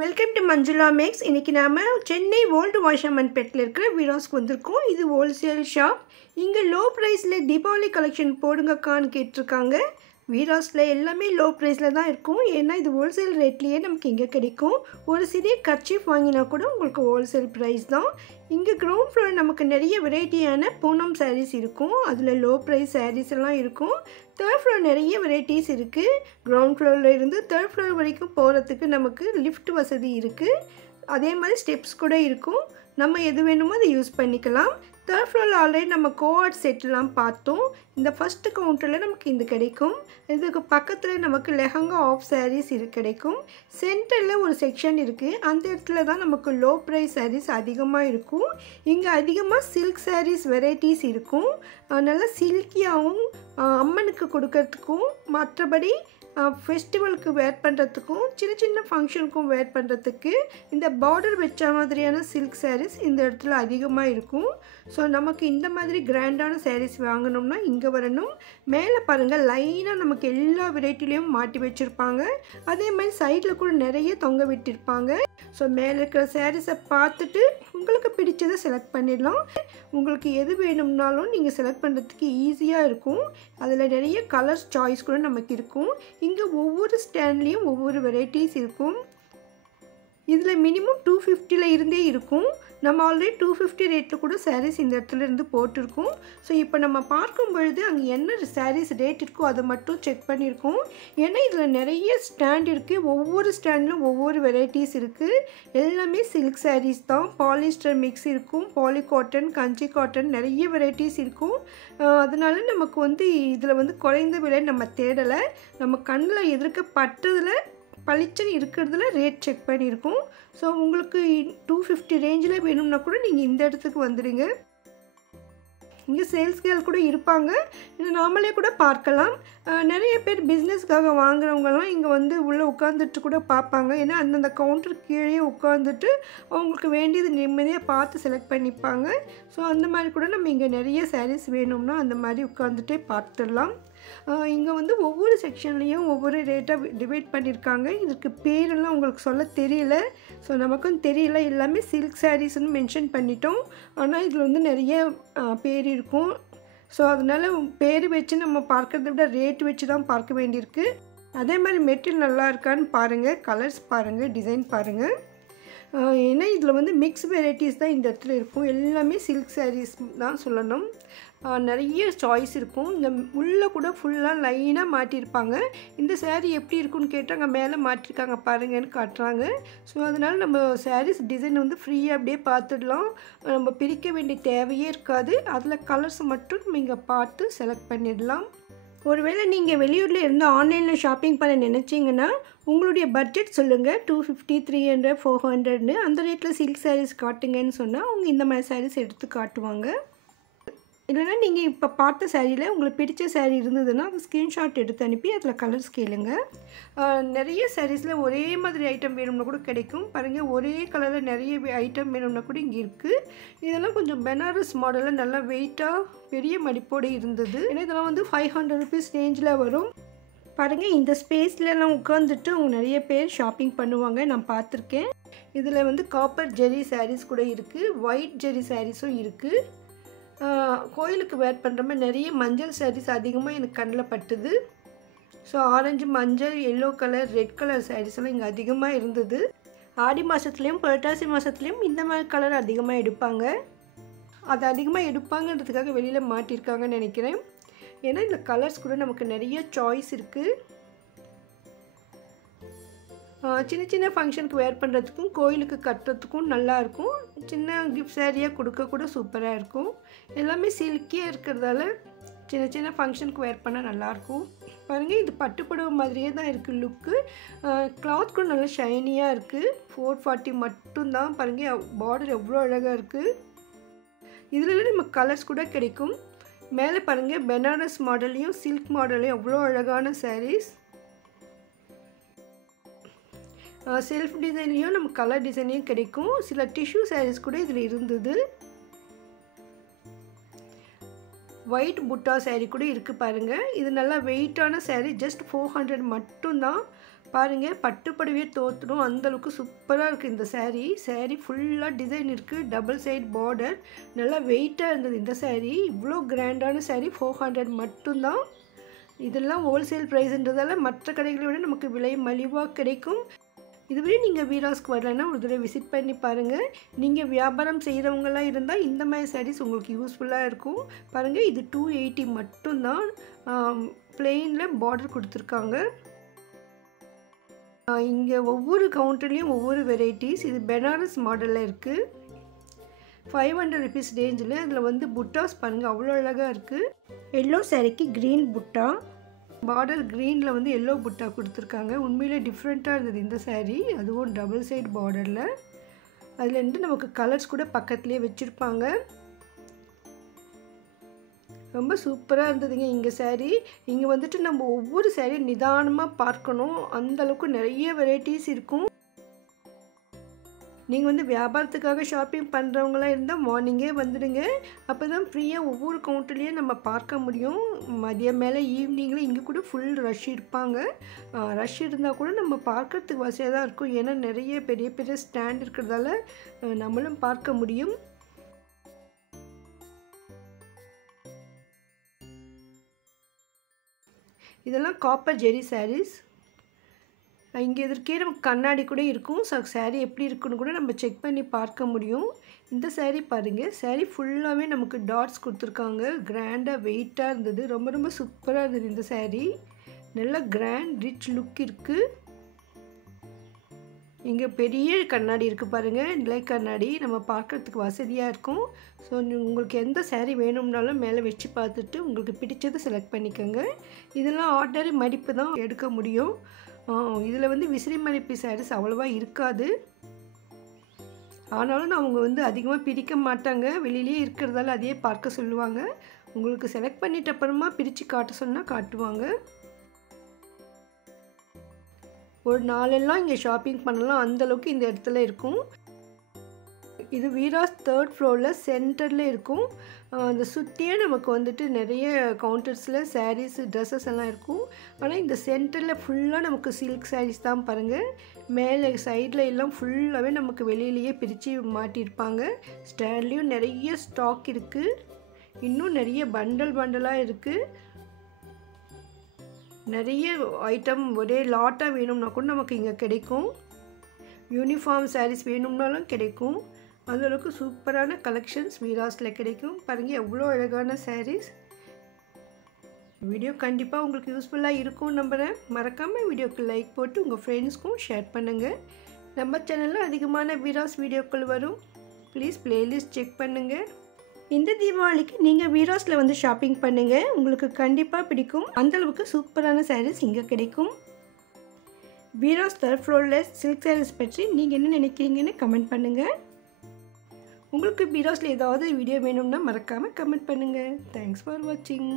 Welcome to Manjula maths. இன்றைக்கி நாம் Chennai old washerman பெட்டில் இருக்கிற வீராஸ்க்கு வந்திருக்கோம். இது ஹோல்சேல் ஷாப். இங்கே லோ ப்ரைஸில் தீபாவளி கலெக்ஷன் போடுங்கக்கான்னு கேட்டிருக்காங்க. வீராஸில் எல்லாமே லோ ப்ரைஸில் தான் இருக்கும். ஏன்னா இது ஹோல்சேல் ரேட்லேயே நமக்கு இங்கே கிடைக்கும். ஒரு சிறிய கர்ச்சீஃப் வாங்கினா கூட உங்களுக்கு ஹோல்சேல் ப்ரைஸ் தான். இங்கே கிரவுண்ட் ஃப்ளோர் நமக்கு நிறைய வெரைட்டியான பூனம் சாரீஸ் இருக்கும். அதில் லோ ப்ரைஸ் சாரீஸ் எல்லாம் இருக்கும். தேர்ட் ஃப்ளோர் நிறைய வெரைட்டிஸ் இருக்குது. கிரவுண்ட் ஃப்ளோரில் இருந்து தேர்ட் ஃப்ளோர் வரைக்கும் போகிறதுக்கு நமக்கு லிஃப்ட் வசதி இருக்குது. அதே மாதிரி ஸ்டெப்ஸ் கூட இருக்கும். நம்ம எது வேணுமோ அதை யூஸ் பண்ணிக்கலாம். தேர்ட் ஃப்ளோரில் ஆல்ரெடி நம்ம கோஆர்ட் செட்லாம் பார்த்தோம். இந்த ஃபஸ்ட்டு கவுண்டரில் நமக்கு இது கிடைக்கும். இதுக்கு பக்கத்தில் நமக்கு லெஹங்கா ஆஃப் சாரீஸ் கிடைக்கும். சென்டரில் ஒரு செக்ஷன் இருக்குது. அந்த இடத்துல தான் நமக்கு லோ ப்ரைஸ் சாரீஸ் அதிகமாக இருக்கும். இங்கே அதிகமாக சில்க் சாரீஸ் வெரைட்டிஸ் இருக்கும். நல்லா சில்கியாகவும் அம்மனுக்கு கொடுக்கறதுக்கும் மற்றபடி ஃபெஸ்டிவலுக்கு வேர் பண்ணுறதுக்கும் சின்ன சின்ன ஃபங்க்ஷனுக்கும் வேர் பண்ணுறதுக்கு இந்த பார்டர் வச்ச மாதிரியான சில்க் சாரீஸ் இந்த இடத்துல அதிகமாக இருக்கும். ஸோ நமக்கு இந்த மாதிரி கிராண்டான சாரீஸ் வாங்கணும்னா இங்கே வரணும். மேலே பாருங்கள், லைனாக நமக்கு எல்லா வெரைட்டிலையும் மாட்டி வச்சுருப்பாங்க. அதே மாதிரி சைடில் கூட நிறைய தொங்க விட்டிருப்பாங்க. ஸோ மேலே இருக்கிற சாரீஸை பார்த்துட்டு உங்களுக்கு பிடிச்சதை செலக்ட் பண்ணிடலாம். உங்களுக்கு எது வேணும்னாலும் நீங்கள் செலக்ட் பண்ணுறதுக்கு ஈஸியாக இருக்கும். அதில் நிறைய கலர்ஸ் சாய்ஸ் கூட நமக்கு இருக்கும். இங்கே ஒவ்வொரு ஸ்டாண்ட்லேயும் ஒவ்வொரு வெரைட்டிஸ் இருக்கும். இதில் மினிமம் 250 இருந்தே இருக்கும். நம்ம ஆல்ரெடி 250 ரேட்டில் கூட சாரீஸ் இந்த இடத்துல இருந்து போட்டிருக்கோம். ஸோ இப்போ நம்ம பார்க்கும் பொழுது அங்கே என்ன சாரீஸ் ரேட் இருக்கோ அதை மட்டும் செக் பண்ணியிருக்கோம். ஏன்னா இதில் நிறைய ஸ்டாண்ட் இருக்குது. ஒவ்வொரு ஸ்டாண்ட்லையும் ஒவ்வொரு வெரைட்டிஸ் இருக்குது. எல்லாமே சில்க் சாரீஸ் தான். பாலிஸ்டர் மிக்ஸ் இருக்கும், பாலி காட்டன், கஞ்சி காட்டன், நிறைய வெரைட்டிஸ் இருக்கும். அதனால நமக்கு இதில் குறைந்த விலை நம்ம தேடலை. நம்ம கண்ணில் எதிர்க்க பட்டதில் பளிச்சுன்னு இருக்கிறதுல ரேட் செக் பண்ணியிருக்கோம். ஸோ உங்களுக்கு 250 ரேஞ்சில் வேணும்னா கூட நீங்கள் இந்த இடத்துக்கு வந்துடுங்க. இங்கே சேல்ஸ் கேர்ள் கூட இருப்பாங்க. இது நாமளே கூட பார்க்கலாம். நிறைய பேர் பிஸ்னஸ்க்காக வாங்குறவங்கலாம் இங்கே உள்ளே உட்காந்துட்டு கூட பார்ப்பாங்க. ஏன்னா அந்தந்த கவுண்டர் கீழே உட்காந்துட்டு அவங்களுக்கு வேண்டியது நிம்மதியாக பார்த்து செலக்ட் பண்ணிப்பாங்க. ஸோ அந்த மாதிரி கூட நம்ம இங்கே நிறைய சாரீஸ் வேணும்னா அந்த மாதிரி உட்காந்துட்டே பார்த்துடலாம். இங்கே ஒவ்வொரு செக்ஷன்லேயும் ஒவ்வொரு ரேட்டாக டிவைட் பண்ணியிருக்காங்க. இதுக்கு பேரெல்லாம் உங்களுக்கு சொல்ல தெரியல. ஸோ நமக்கும் தெரியல. எல்லாமே சில்க் சாரீஸ்ன்னு மென்ஷன் பண்ணிட்டோம். ஆனால் இதில் நிறைய பேர் இருக்கும். ஸோ அதனால் பேர் வச்சு நம்ம பார்க்குறத விட ரேட் வச்சு தான் பார்க்க வேண்டியிருக்கு. அதே மாதிரி மெட்டீரியல் நல்லா இருக்கான்னு பாருங்கள், கலர்ஸ் பாருங்கள், டிசைன் பாருங்கள். ஏன்னா இதில் மிக்ஸ் வெரைட்டிஸ் தான் இந்த இடத்துல இருக்கும். எல்லாமே சில்க் சாரீஸ் தான் சொல்லணும். நிறைய சாய்ஸ் இருக்கும். இந்த உள்ளே கூட ஃபுல்லாக லைனாக மாட்டியிருப்பாங்க. இந்த சாரீ எப்படி இருக்குன்னு கேட்டால் அங்கே மேலே மாட்டிருக்காங்க பாருங்கன்னு காட்டுறாங்க. ஸோ அதனால் நம்ம சாரீஸ் டிசைன் ஃப்ரீயாக அப்படியே பார்த்துடலாம். நம்ம பிரிக்க வேண்டிய தேவையே இருக்காது. அதில் கலர்ஸ் மட்டும் நம்ம இங்கே பார்த்து செலக்ட் பண்ணிடலாம். ஒருவேளை நீங்கள் வெளியூரில் இருந்து ஆன்லைனில் ஷாப்பிங் பண்ண நினச்சிங்கன்னா உங்களுடைய பட்ஜெட் சொல்லுங்கள். 250, 300, 400ன்னு அந்த ரேட்டில் சில்க் சாரீஸ் காட்டுங்கன்னு சொன்னால் அவங்க இந்த மாதிரி சாரீஸ் எடுத்து காட்டுவாங்க. இல்லைனா நீங்கள் இப்போ பார்த்த சாரியில் உங்களுக்கு பிடிச்ச சாரீ இருந்ததுன்னா அது ஸ்க்ரீன்ஷாட் எடுத்து அனுப்பி அதில் கலர்ஸ் கேளுங்க. நிறைய சாரீஸில் ஒரே மாதிரி ஐட்டம் வேணும்னா கூட கிடைக்கும். பாருங்கள், ஒரே கலரில் நிறைய ஐட்டம் வேணும்னா கூட இங்கே இருக்குது. இதெல்லாம் கொஞ்சம் பெனாரஸ் மாடலில் நல்லா வெயிட்டாக பெரிய மடிப்போடு இருந்தது. ஏன்னா இதெல்லாம் 500 ருபீஸ் ரேஞ்சில் வரும். பாருங்கள், இந்த ஸ்பேஸ்லலாம் உட்காந்துட்டு அவங்க நிறைய பேர் ஷாப்பிங் பண்ணுவாங்க. நான் பார்த்துருக்கேன். இதில் காப்பர் ஜெரி சாரீஸ் கூட இருக்குது. ஒயிட் ஜெரி சாரீஸும் இருக்குது. கோயிலுக்கு வேர் பண்ணுற மாதிரி நிறைய மஞ்சள் சாரீஸ் அதிகமாக எனக்கு கண்ணில் பட்டுது. ஸோ ஆரஞ்சு, மஞ்சள், எல்லோ கலர், ரெட் கலர் சாரீஸ்லாம் இங்கே அதிகமாக இருந்தது. ஆடி மாதத்துலேயும் புரட்டாசி மாதத்துலேயும் இந்த மாதிரி கலர் அதிகமாக எடுப்பாங்க. அது அதிகமாக எடுப்பாங்கன்றதுக்காக வெளியில் மாட்டியிருக்காங்கன்னு நினைக்கிறேன். ஏன்னா இந்த கலர்ஸ் கூட நமக்கு நிறைய சாய்ஸ் இருக்குது. சின்ன சின்ன ஃபங்க்ஷனுக்கு வேர் பண்ணுறதுக்கும் கோயிலுக்கு கட்டுறதுக்கும் நல்லாயிருக்கும். சின்ன கிஃப்ட் சாரியாக கொடுக்க கூட சூப்பராக இருக்கும். எல்லாமே சில்கியாக இருக்கிறதால சின்ன சின்ன ஃபங்க்ஷனுக்கு வேர் பண்ணால் நல்லாயிருக்கும். பாருங்கள், இது பட்டுப்புடவை மாதிரியே தான் இருக்குது லுக்கு. கிளாத் கூட நல்லா ஷைனியாக இருக்குது. 440 மட்டும்தான். பாருங்கள், பார்டர் எவ்வளோ அழகாக இருக்குது. இதில் நம்ம கலர்ஸ் கூட கிடைக்கும். மேலே பாருங்கள், பெனாரஸ் மாடல்லையும் சில்க் மாடல்லையும் எவ்வளோ அழகான சாரீஸ். செல்ஃப் டிசைன்லேயும் நம்ம கலர் டிசைன்லேயும் கிடைக்கும். சில டிஷ்யூ சாரீஸ் கூட இதில் இருந்தது. ஒயிட் புட்டா சாரீ கூட இருக்குது பாருங்கள். இது நல்லா வெயிட்டான சாரீ. ஜஸ்ட் 400 மட்டும்தான். பாருங்கள், பட்டு புடவையே தோற்றுடும் அந்தளவுக்கு சூப்பராக இருக்குது இந்த saree ஃபுல்லாக டிசைன் இருக்குது. டபுள் சைட் பார்டர், நல்லா வெயிட்டாக இருந்தது இந்த saree. இவ்வளோ கிராண்டான saree 400 மட்டும்தான். இதெல்லாம் ஹோல்சேல் ப்ரைஸ்ன்றதால மற்ற கடைகளை விட நமக்கு விலை மலிவாக கிடைக்கும். இதுவரை நீங்கள் வீராஸ்க்கு வரலைன்னா ஒரு தடவை விசிட் பண்ணி பாருங்கள். நீங்கள் வியாபாரம் செய்கிறவங்களாம் இருந்தால் இந்த மாதிரி சாரீஸ் உங்களுக்கு யூஸ்ஃபுல்லாக இருக்கும். பாருங்கள், இது 280 மட்டும்தான். பிளெயினில் பார்டர் கொடுத்துருக்காங்க. இங்கே ஒவ்வொரு கவுண்டர்லேயும் ஒவ்வொரு வெரைட்டிஸ். இது பெனாரஸ் மாடலில் இருக்குது. 500 ருபீஸ் ரேஞ்சில். அதில் வந்து புட்டாஸ் பாருங்கள், அவ்வளோ அழகாக இருக்குது. எல்லோ சாரிக்கு க்ரீன் புட்டா, பார்டர் க்ரீனில் வந்து எல்லோ புட்டா கொடுத்துருக்காங்க. உண்மையிலே டிஃப்ரெண்ட்டாக இருந்தது இந்த saree. அதுவும் டபுள் சைட் பார்டரில். அதுலேருந்து நமக்கு கலர்ஸ் கூட பக்கத்துலேயே வச்சுருப்பாங்க. ரொம்ப சூப்பராக இருந்ததுங்க இங்கே saree. இங்கே வந்துட்டு நம்ம ஒவ்வொரு saree நிதானமாக பார்க்கணும். அந்தளவுக்கு நிறைய வெரைட்டிஸ் இருக்கும். நீங்கள் வந்து வியாபாரத்துக்காக ஷாப்பிங் பண்ணுறவங்களாம் இருந்தால் மார்னிங்கே வந்துடுங்க. அப்போ தான் ஃப்ரீயாக ஒவ்வொரு கவுண்டர்லேயும் நம்ம பார்க்க முடியும். மதியம் மேலே ஈவினிங்கில் இங்கே கூட ஃபுல் ரஷ் இருப்பாங்க. ரஷ் இருந்தால் கூட நம்ம பார்க்குறதுக்கு வசதியாக தான் இருக்கும். ஏன்னா நிறைய பெரிய பெரிய ஸ்டாண்ட் இருக்கிறதால நம்மளும் பார்க்க முடியும். இதெல்லாம் காப்பர் ஜெரி sarees. இங்கே எதிர்க்கே நமக்கு கண்ணாடி கூட இருக்கும். saree எப்படி இருக்குன்னு கூட நம்ம செக் பண்ணி பார்க்க முடியும். இந்த saree பாருங்கள், saree ஃபுல்லாகவே நமக்கு டாட்ஸ் கொடுத்துருக்காங்க. கிராண்டாக வெயிட்டாக இருந்தது. ரொம்ப ரொம்ப சூப்பராக இருந்தது இந்த saree. நல்ல கிராண்ட் ரிச் லுக் இருக்குது. இங்கே பெரிய கண்ணாடி இருக்குது பாருங்கள், நிலை கண்ணாடி. நம்ம பார்க்குறதுக்கு வசதியாக இருக்கும். ஸோ உங்களுக்கு எந்த saree வேணும்னாலும் மேலே வச்சு பார்த்துட்டு உங்களுக்கு பிடிச்சதை செலக்ட் பண்ணிக்கோங்க. இதெல்லாம் ஆர்டினரி மடிப்பு தான் எடுக்க முடியும். இதில் வந்து விசிறி மடிப்பு sarees அவ்வளோவா இருக்காது. ஆனாலும் அவங்க வந்து அதிகமாக பிரிக்க மாட்டாங்க. வெளியிலேயே இருக்கிறதால அதையே பார்க்க சொல்லுவாங்க. உங்களுக்கு செலக்ட் பண்ணிட்ட அப்புறமா பிரித்து காட்ட சொன்னால் காட்டுவாங்க. ஒரு நாளெல்லாம் இங்கே ஷாப்பிங் பண்ணலாம், அந்தளவுக்கு இந்த இடத்துல இருக்கும். இது வீராஸ் 3rd ஃப்ளோரில் சென்டரில் இருக்கும். அந்த சுற்றியே நமக்கு வந்துட்டு நிறைய கவுண்டர்ஸில் sarees ட்ரெஸ்ஸஸ் எல்லாம் இருக்கும். ஆனால் இந்த சென்டரில் ஃபுல்லாக நமக்கு சில்க் sarees தான் பாருங்கள். மேலே சைடில் எல்லாம் ஃபுல்லாகவே நமக்கு வெளியிலேயே பிரித்து மாட்டியிருப்பாங்க. ஸ்டாண்ட்லேயும் நிறைய ஸ்டாக் இருக்குது. இன்னும் நிறைய பண்டலாக இருக்குது. நிறைய ஐட்டம் ஒரே லாட்டாக வேணும்னா கூட நமக்கு இங்கே கிடைக்கும். யூனிஃபார்ம் sarees வேணும்னாலும் கிடைக்கும். அந்தளவுக்கு சூப்பரான கலெக்ஷன்ஸ் வீராஸில் கிடைக்கும். பாருங்கள், எவ்வளோ அழகான sarees. வீடியோ கண்டிப்பாக உங்களுக்கு யூஸ்ஃபுல்லாக இருக்கும் நம்புகிறேன். மறக்காமல் வீடியோக்கு லைக் போட்டு உங்கள் ஃப்ரெண்ட்ஸ்க்கும் ஷேர் பண்ணுங்கள். நம்ம சேனலில் அதிகமான வீராஸ் வீடியோக்கள் வரும். ப்ளீஸ் பிளேலிஸ்ட் செக் பண்ணுங்கள். இந்த தீபாவளிக்கு நீங்கள் வீராஸில் வந்து ஷாப்பிங் பண்ணுங்கள். உங்களுக்கு கண்டிப்பாக பிடிக்கும். அந்தளவுக்கு சூப்பரான sarees இங்கே கிடைக்கும். வீராஸ் 3rd ஃப்ளோரில் சில்க் sarees பற்றி நீங்கள் என்ன நினைக்கிறீங்கன்னு கமெண்ட் பண்ணுங்கள். உங்களுக்கு வீராஸில் ஏதாவது வீடியோ வேணும்னா மறக்காமல் கமெண்ட் பண்ணுங்கள். தேங்க்ஸ் ஃபார் வாட்சிங்.